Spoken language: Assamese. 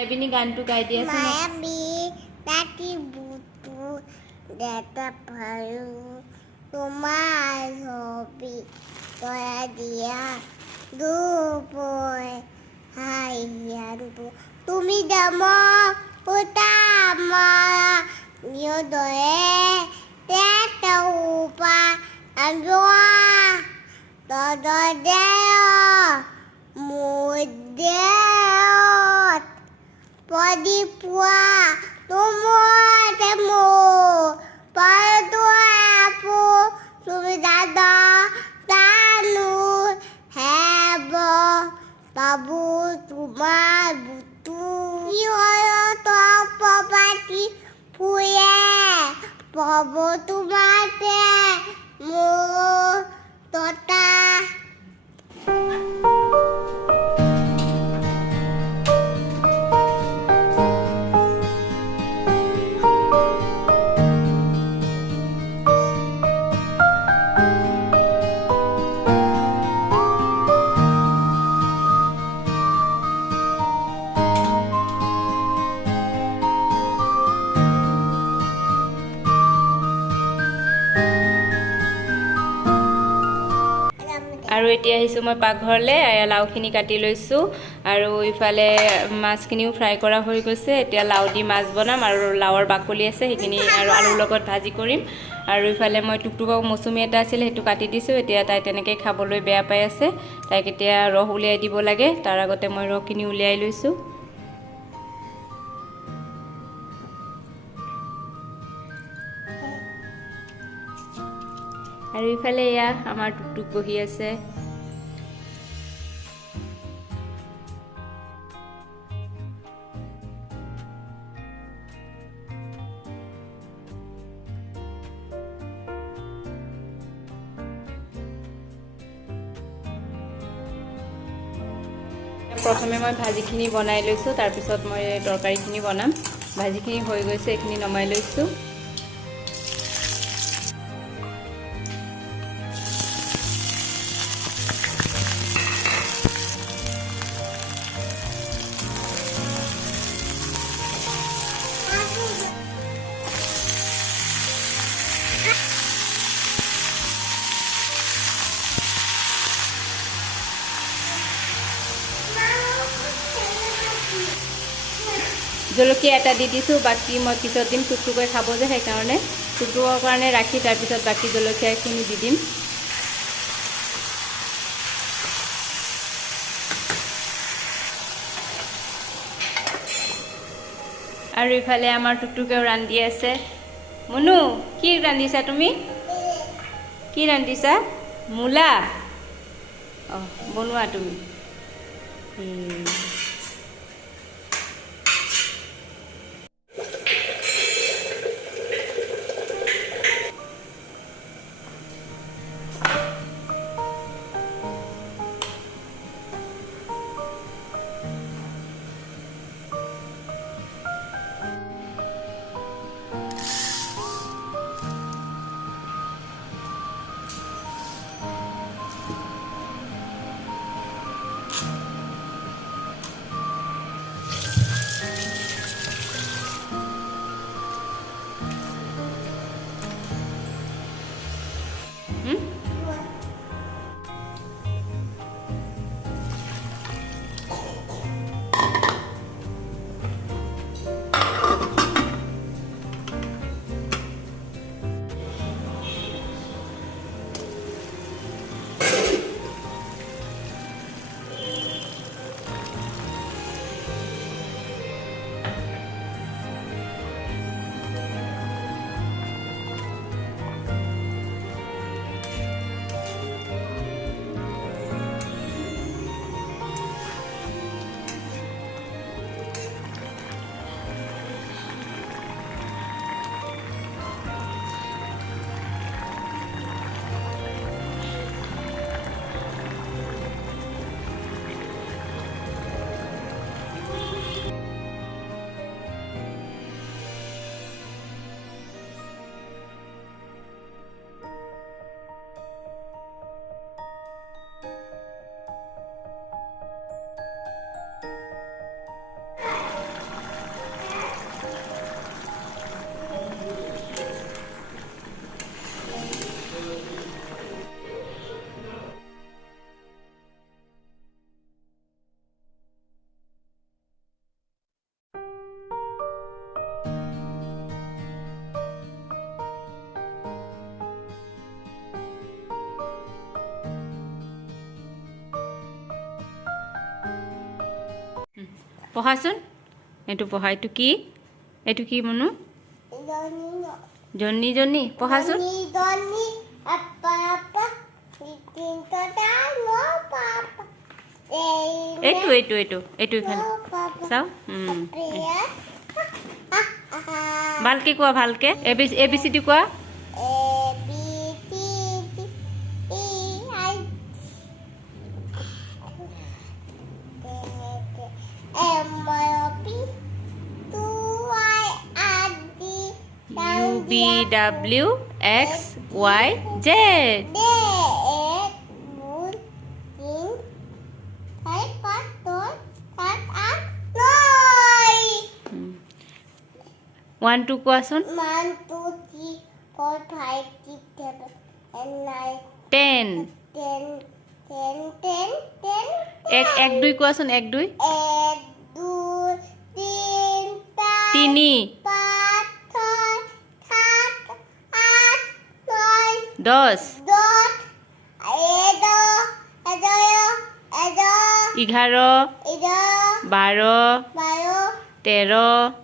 এবিনি গানটো গাই দি আছে মায়াবী তাতি বুটু দেতা ভাৰু তোমাৰ ছবি তয়া দিয়া দুপয় হাইয়ানটো তুমি দাম উতামা নিয়দয়ে তেতা উপা আলোৱা তদদেয় মুদেয়ত পদিপুৱা তোমাতে মো পাৰদুৱাপু তুমি দাদা তানু হেব বাবু তোমাৰ বুটু তপপাতি ফুয়ে পব তোমাতে মো ততা আৰু এতিয়া আহিছোঁ মই পাকঘৰলৈ লাওখিনি কাটি লৈছোঁ আৰু ইফালে মাছখিনিও ফ্ৰাই কৰা হৈ গৈছে এতিয়া লাও দি মাছ বনাম আৰু লাওৰ বাকলি আছে সেইখিনি আৰু আলুৰ লগত ভাজি কৰিম আৰু ইফালে মই টুকটুকক মৌচুমী এটা আছিল সেইটো কাটি দিছোঁ এতিয়া তাই তেনেকৈ খাবলৈ বেয়া পাই আছে তাইক এতিয়া ৰস উলিয়াই দিব লাগে তাৰ আগতে মই ৰসখিনি উলিয়াই লৈছোঁ আৰু ইফালে এয়া আমাৰ টুকটুক বহি আছে প্ৰথমে মই ভাজিখিনি বনাই লৈছোঁ তাৰপিছত মই তৰকাৰীখিনি বনাম ভাজিখিনি হৈ গৈছে এইখিনি নমাই লৈছোঁ জলকীয়া এটা দি দিছোঁ বাকী মই পিছত দিম টুকটুকৈ খাব যে সেইকাৰণে টুকটুকৰ কাৰণে ৰাখি তাৰপিছত বাকী জলকীয়াখিনি দি দিম আৰু ইফালে আমাৰ টুকটুকেও ৰান্ধি আছে মুনু কি ৰান্ধিছা তুমি কি ৰান্ধিছা মূলা অঁ বনোৱা তুমি পঢ়াচোন এইটো পঢ়া এইটো কি মনু জনি পঢ়াচোন এইটো ইফালে চাও ভালকে কোৱা ভালকে ABCD কোৱা UBWXYZ 1 2 কোৱাচোন 1 2 3 4 5 6 7 and 9 10 এক দুই কোৱাচোন 1 2 1 2 3 3 5 6 7 8 9 10 11 12 13